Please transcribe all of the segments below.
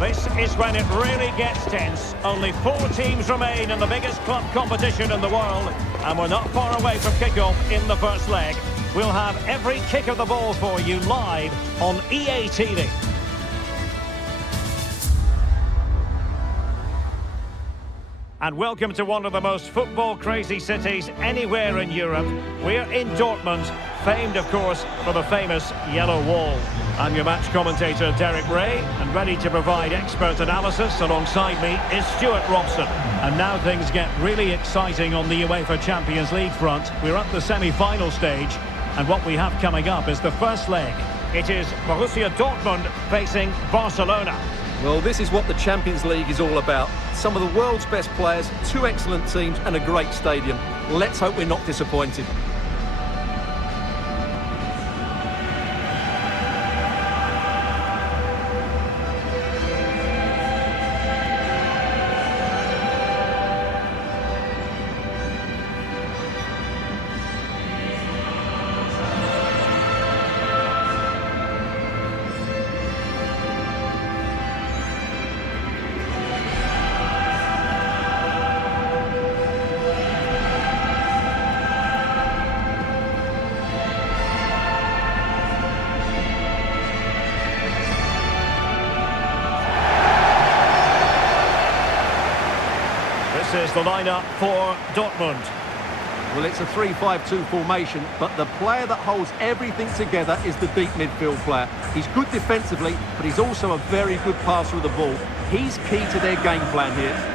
This is when it really gets tense. Only 4 teams remain in the biggest club competition in the world, and we're not far away from kickoff in the first leg. We'll have every kick of the ball for you live on EA TV. And welcome to one of the most football-crazy cities anywhere in Europe. We're in Dortmund, famed, of course, for the famous Yellow Wall. I'm your match commentator, Derek Ray, and ready to provide expert analysis alongside me is Stuart Robson. And now things get really exciting on the UEFA Champions League front. We're at the semi-final stage, and what we have coming up is the first leg. It is Borussia Dortmund facing Barcelona. Well, this is what the Champions League is all about. Some of the world's best players, 2 excellent teams and a great stadium. Let's hope we're not disappointed. This is the lineup for Dortmund. Well, it's a 3-5-2 formation, but the player that holds everything together is the deep midfield player. He's good defensively, but he's also a very good passer of the ball. He's key to their game plan here.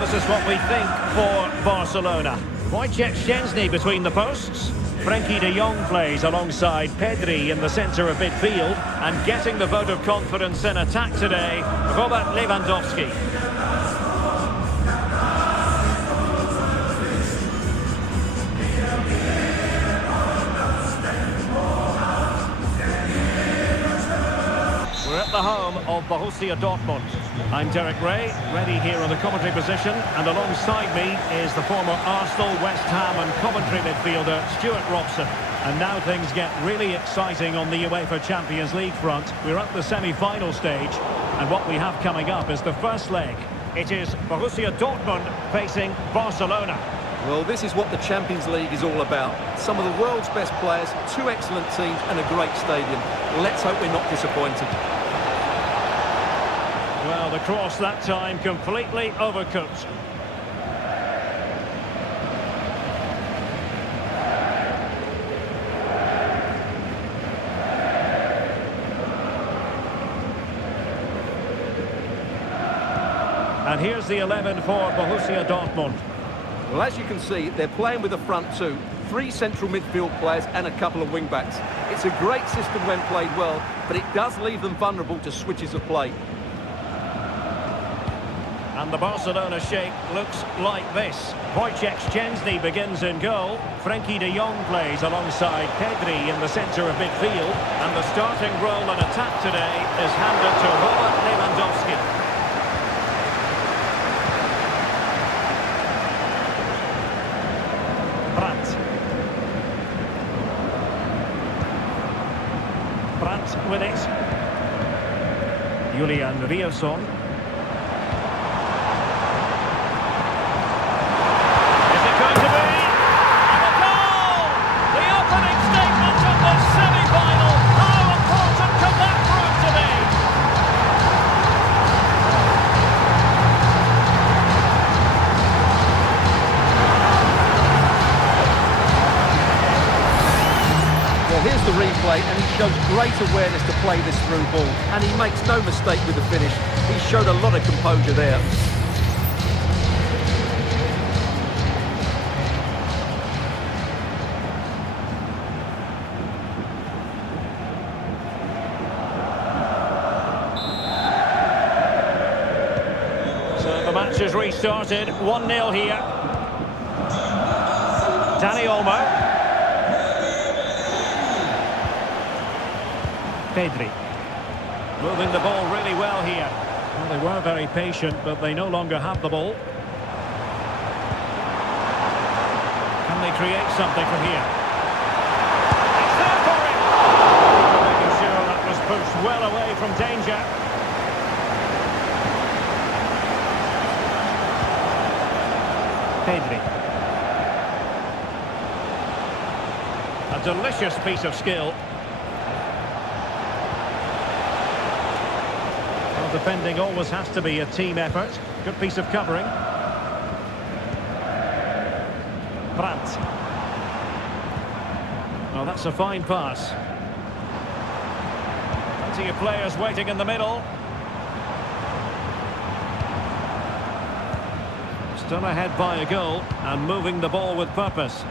This is what we think for Barcelona. Szczęsny between the posts. Frenkie de Jong plays alongside Pedri in the centre of midfield. And getting the vote of confidence in attack today, Robert Lewandowski. We're at the home of Borussia Dortmund. I'm Derek Ray, ready here on the commentary position, and alongside me is the former Arsenal, West Ham and Coventry midfielder Stuart Robson. And now things get really exciting on the UEFA Champions League front. We're at the semi-final stage, and what we have coming up is the first leg. It is Borussia Dortmund facing Barcelona. Well, this is what the Champions League is all about. Some of the world's best players, 2 excellent teams and a great stadium. Let's hope we're not disappointed. Well, the cross that time completely overcooked. And here's the 11 for Borussia Dortmund. Well, as you can see, they're playing with a front 2, 3 central midfield players and a couple of wing-backs. It's a great system when played well, but it does leave them vulnerable to switches of play. And the Barcelona shape looks like this. Szczęsny begins in goal. Frenkie de Jong plays alongside Pedri in the centre of midfield. And the starting role in attack today is handed to Robert Lewandowski. Brandt with it. Julian Rierson. Here's the replay, and he shows great awareness to play this through ball, and he makes no mistake with the finish. He showed a lot of composure there. match has restarted. 1-0 here. Danny Olmo. Pedri. Moving the ball really well here. Well, they were very patient, but they no longer have the ball. Can they create something from here? It's there for him! Making sure that was pushed well away from danger. Pedri. A delicious piece of skill. Well, defending always has to be a team effort. Good piece of covering. Brandt. Oh, that's a fine pass. Plenty of players waiting in the middle. Still ahead by a goal and moving the ball with purpose.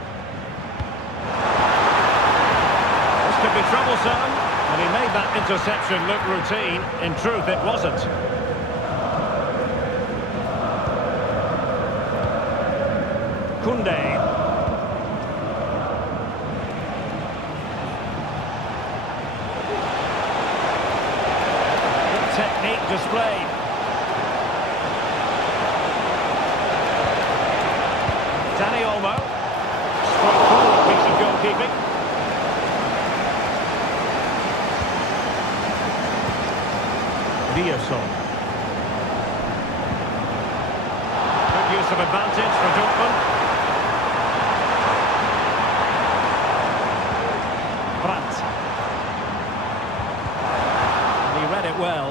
This could be troublesome, and he made that interception look routine. In truth, it wasn't. Koundé. Good technique displayed. Danny Olmo. Straightforward piece of goalkeeping. Yamal. Good use of advantage for Dortmund. Brandt. And he read it well.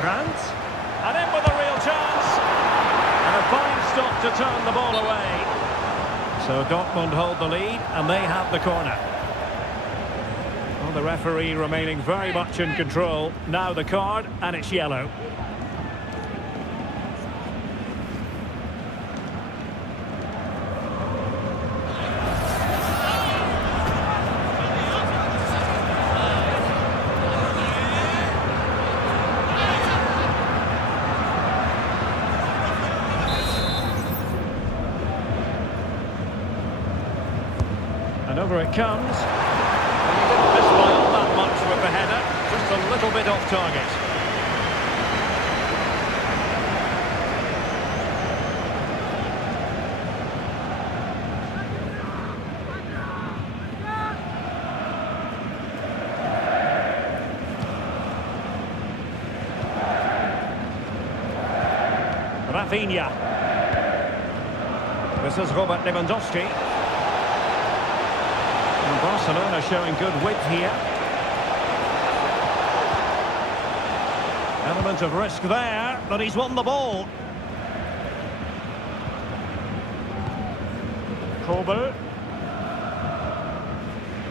Brandt. And in with a real chance. And a fine stop to turn the ball away. So Dortmund hold the lead and they have the corner. Well, the referee remaining very much in control. Now the card and it's yellow. And over it comes. And he didn't miss by all that much with the header. Just a little bit off target. Rafinha. This is Robert Lewandowski. And Barcelona showing good width here. Element of risk there, but he's won the ball. Kolbe.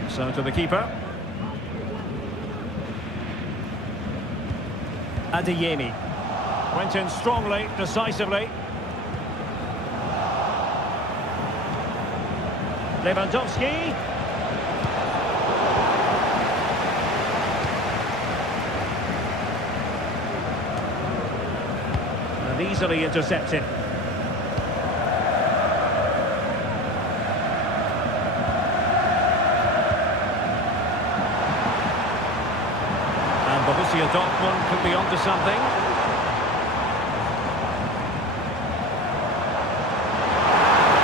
So to the keeper. Adeyemi. Went in strongly, decisively. Lewandowski. And easily intercepted. And Borussia Dortmund could be onto something.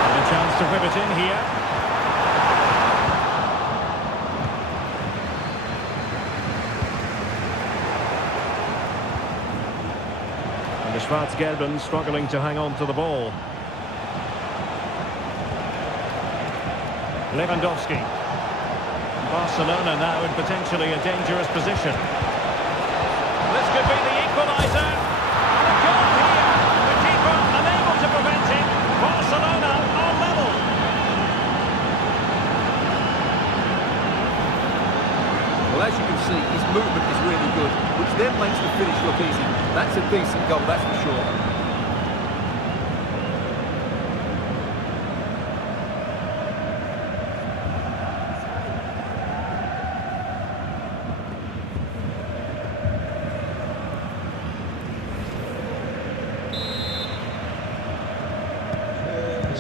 And a chance to whip it in here. The Schwarz-Gelben struggling to hang on to the ball. Lewandowski. Barcelona now in potentially a dangerous position. This could be the equaliser. And a goal here. The keeper unable to prevent it. Barcelona are level. Well, as you can see, his movement is really good, which then makes the finish look easy. That's a decent goal, that's for sure.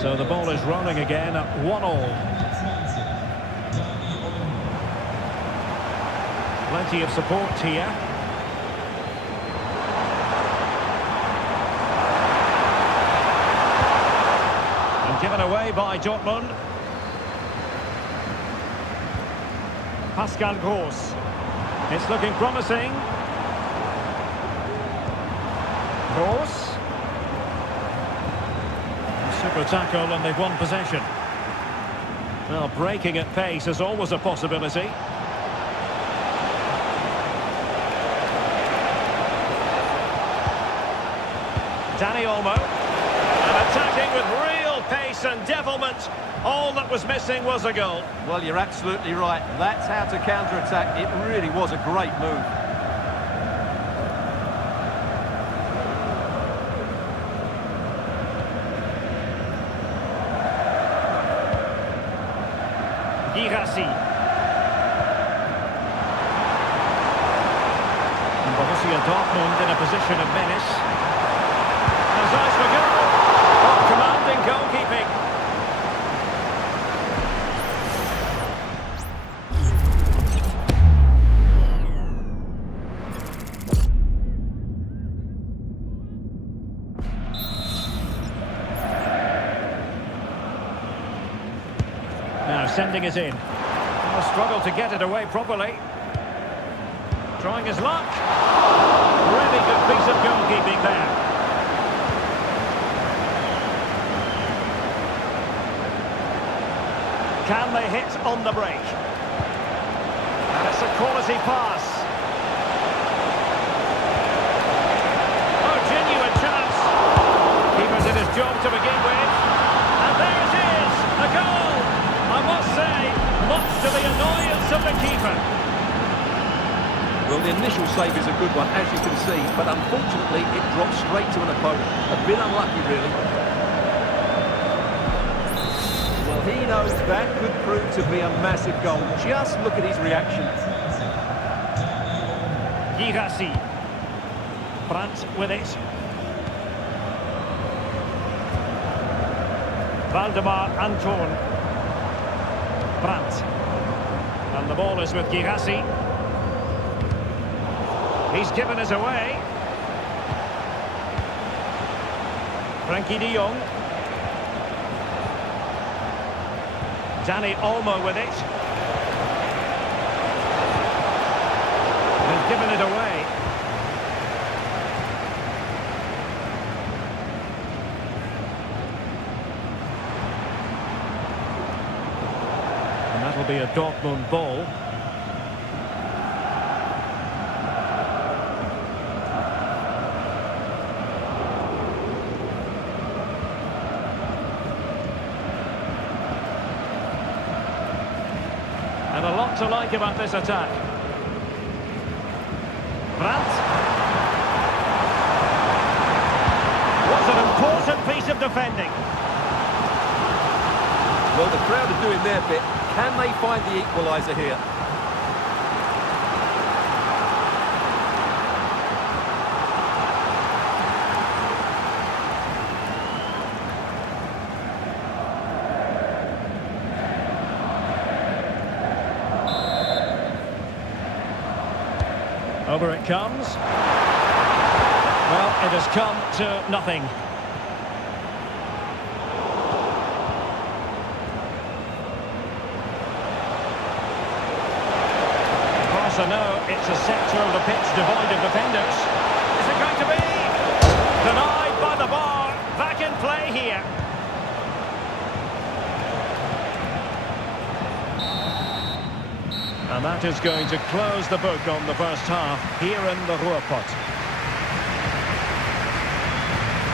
So the ball is rolling again at 1-1. Plenty of support here. And given away by Dortmund. Pascal Gross. It's looking promising. Gross. Super tackle and they've won possession. Well, breaking at pace is always a possibility. Dani Olmo. And attacking with real pace and devilment. All that was missing was a goal. Well, you're absolutely right. That's how to counter-attack. It really was a great move. Borussia Dortmund in a position of menace. There's eyes for goal. Oh, commanding goalkeeping. Now sending it in. Oh, struggled to get it away properly. Trying his luck. Really good piece of goalkeeping there. Can they hit on the break? And it's a quality pass. Oh, genuine chance. Keeper did his job to begin with. And there it is, a goal. I must say, much to the annoyance of the keeper. Well, the initial save is a good one, as you can see, but unfortunately it dropped straight to an opponent. A bit unlucky, really. Well, he knows that could prove to be a massive goal. Just look at his reaction. Girassi. Brandt with it. Valdemar Anton. Brandt. And the ball is with Girassi. He's given it away. Frankie de Jong. Dani Olmo with it. He's given it away. And that'll be a Dortmund ball. And a lot to like about this attack. Brandt. What's an important piece of defending. Well, the crowd are doing their bit. Can they find the equaliser here? Over it comes. Well, it has come to nothing. Barcelona, it's a sector of the pitch devoid of defenders. Is it going to be? Denied by the bar. Back in play here. And that is going to close the book on the first half here in the Ruhrpott.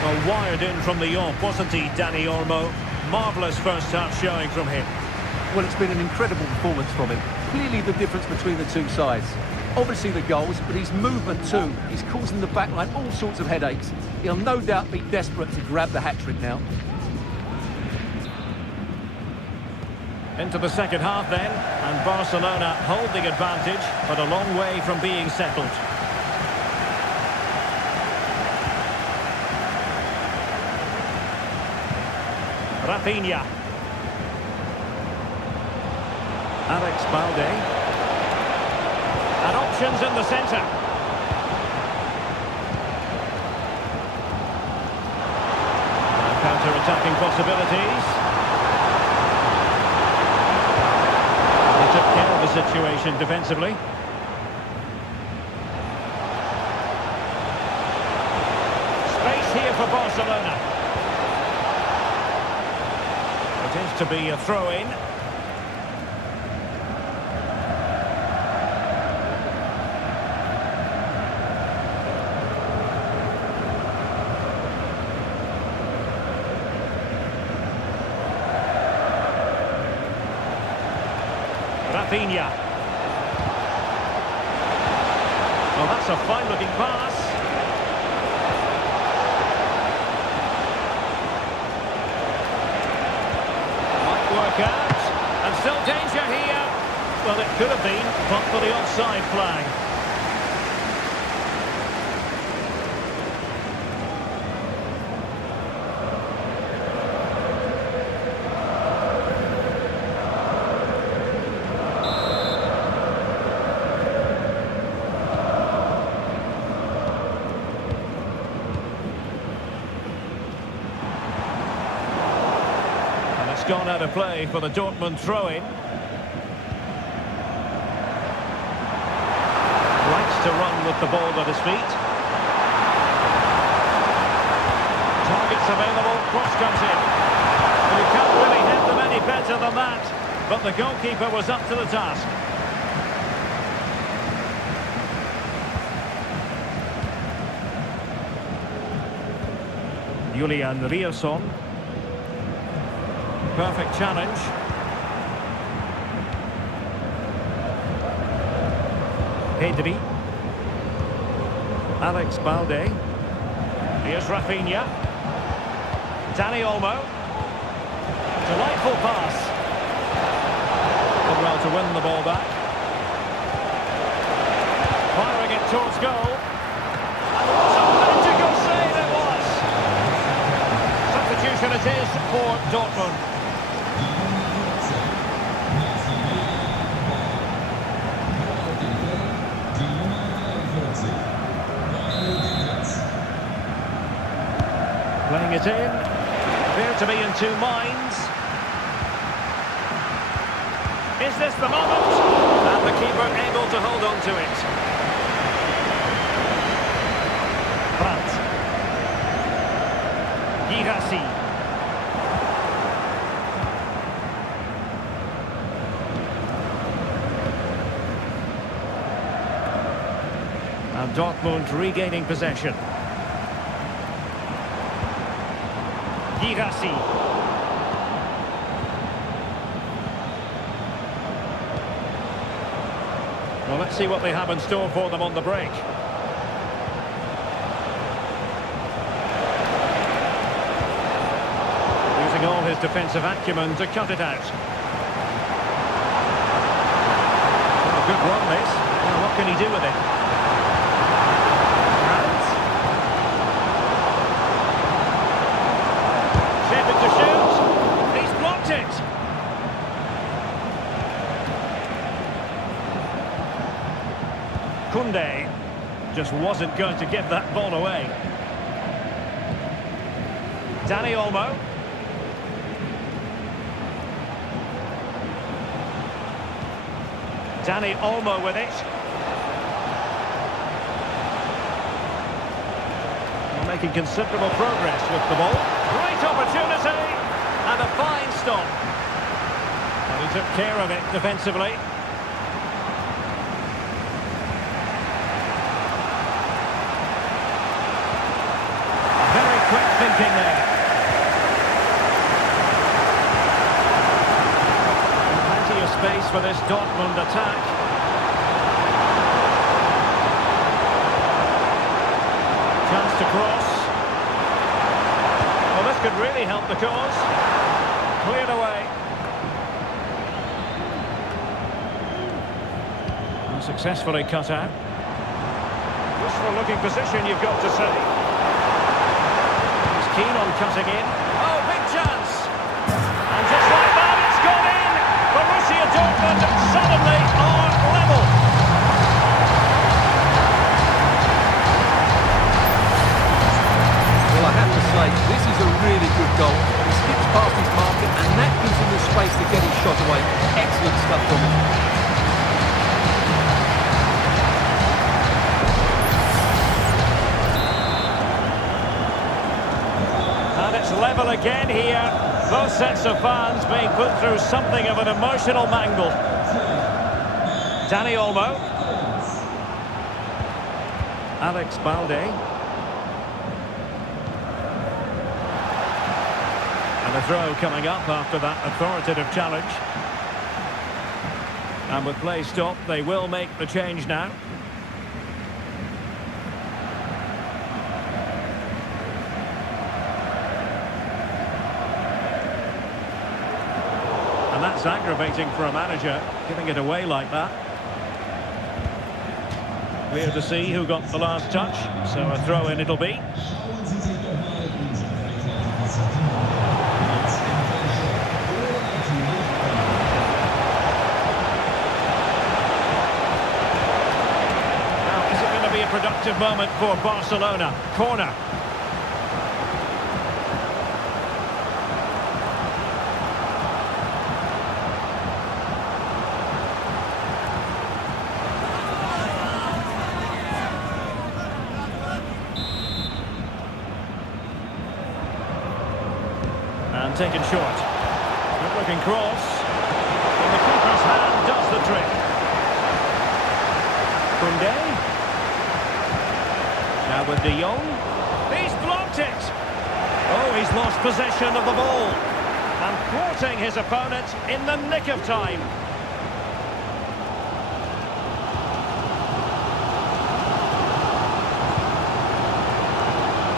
Well, wired in from the off, wasn't he, Dani Olmo? Marvellous first half showing from him. Well, it's been an incredible performance from him. Clearly the difference between the two sides. Obviously the goals, but his movement too. He's causing the backline all sorts of headaches. He'll no doubt be desperate to grab the hat-trick now. Into the second half then, and Barcelona hold the advantage, but a long way from being settled. Rafinha. Alex Balde. And options in the centre. Counter-attacking possibilities. They took care of the situation defensively. Space here for Barcelona. It is to be a throw-in. Rafinha. Well, that's a fine-looking pass. Might work out. And still danger here. Well, it could have been, but for the offside flag. Gone out of play for the Dortmund throw-in. Likes to run with the ball at his feet. Targets available, cross comes in. Well, you can't really hit them any better than that, but the goalkeeper was up to the task. Julian Rierson. Perfect challenge. Pedri. Alex Balde. Here's Rafinha. Dani Olmo. Delightful pass. Did well to win the ball back. Firing it towards goal. And what a magical save it was! Substitution it is for Dortmund. Playing it in. Appear to be in two minds. Is this the moment? And the keeper able to hold on to it. Brandt. Girassi. And Dortmund regaining possession. Girassi. Well, let's see what they have in store for them on the break. Using all his defensive acumen to cut it out. Oh, good run this. Well, what can he do with it? To shoot. He's blocked it. Koundé just wasn't going to give that ball away. Dani Olmo. Dani Olmo with it. We're making considerable progress with the ball. Great opportunity, and a fine stop. And he took care of it defensively. Very quick thinking there. Plenty of space for this Dortmund attack. Chance to cross. Well, this could really help the cause. Cleared away. And successfully cut out. Wishful looking position, you've got to say. He's keen on cutting in. Oh, big chance! suddenly are level. Well, I have to say, this is a really good goal. He skips past his marker, and that gives him the space to get his shot away. Excellent stuff from him. And it's level again here. Both sets of fans being put through something of an emotional mangle. Dani Olmo. Alex Balde. And a throw coming up after that authoritative challenge. And with play stopped, they will make the change now. And that's aggravating for a manager, giving it away like that. Clear to see who got the last touch, so a throw-in it'll be. Now, is it going to be a productive moment for Barcelona? Corner. And taken short. Good looking cross. And the keeper's hand does the trick. Koundé. Now with De Jong. He's blocked it. Oh, he's lost possession of the ball. And thwarting his opponent in the nick of time.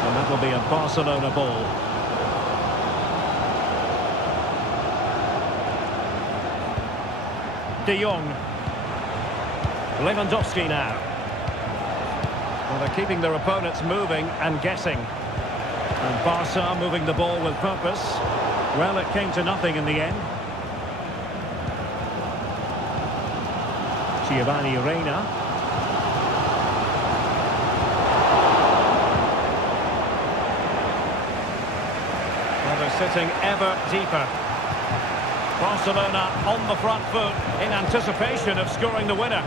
And that will be a Barcelona ball. De Jong. Lewandowski now. Well, they're keeping their opponents moving and guessing. And Barca moving the ball with purpose. Well, it came to nothing in the end. Giovanni Reina. Well, they're sitting ever deeper. Barcelona on the front foot in anticipation of scoring the winner.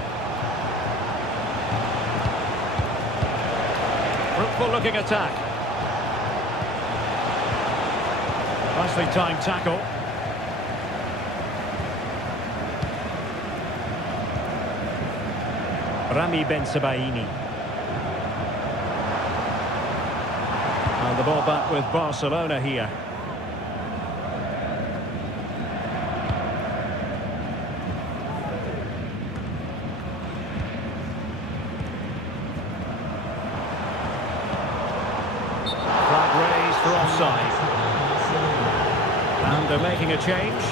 Fruitful looking attack. Nicely timed tackle. Rami Bensebaini. And the ball back with Barcelona here. For offside. And they're making a change.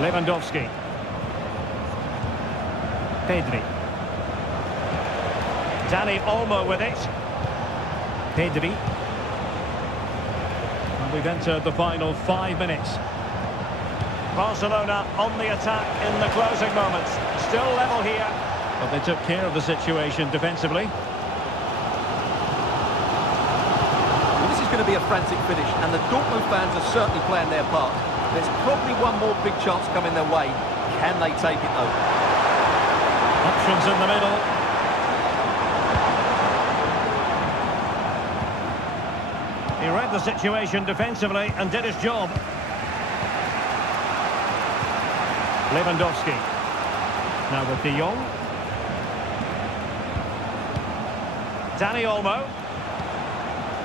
Lewandowski. Pedri. Dani Olmo with it. Pedri. And we've entered the final 5 minutes. Barcelona on the attack in the closing moments. Still level here, but they took care of the situation defensively. Well, this is going to be a frantic finish, and the Dortmund fans are certainly playing their part. There's probably one more big chance coming their way. Can they take it, though? Options in the middle. He read the situation defensively and did his job. Lewandowski. Now with De Jong. Dani Olmo.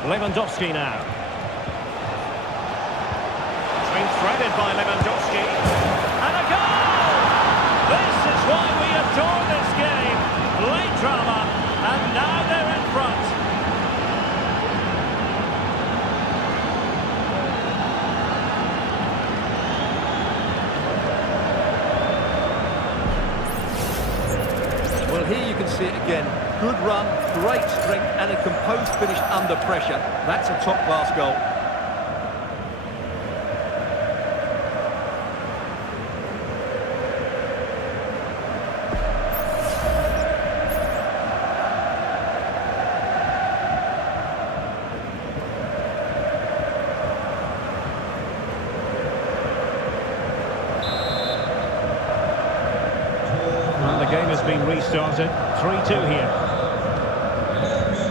Lewandowski now. It's been threaded by Lewandowski. And a goal! This is why we adore this game. Late drama, and now they're in front. Well, here you can see it again. Good run, great strength, and a composed finish under pressure. That's a top-class goal. The game has been restarted. 3-2 here.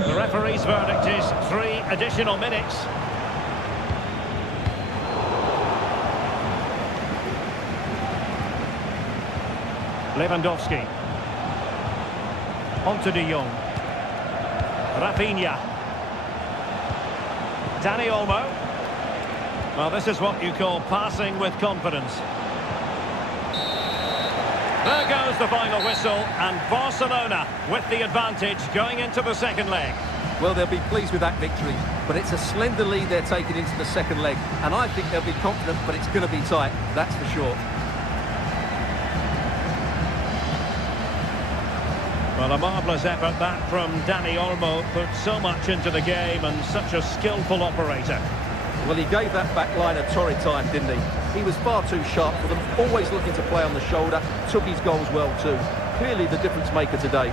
The referee's verdict is 3 additional minutes. Lewandowski. On to De Jong. Rafinha. Dani Olmo. Well, this is what you call passing with confidence. There goes the final whistle, and Barcelona with the advantage going into the second leg. Well, they'll be pleased with that victory, but it's a slender lead they're taking into the second leg, and I think they'll be confident, but it's going to be tight, that's for sure. Well, a marvellous effort that from Dani Olmo, put so much into the game and such a skillful operator. Well, he gave that back line a torrid time, didn't he? He was far too sharp for them, always looking to play on the shoulder, took his goals well too. Clearly the difference maker today.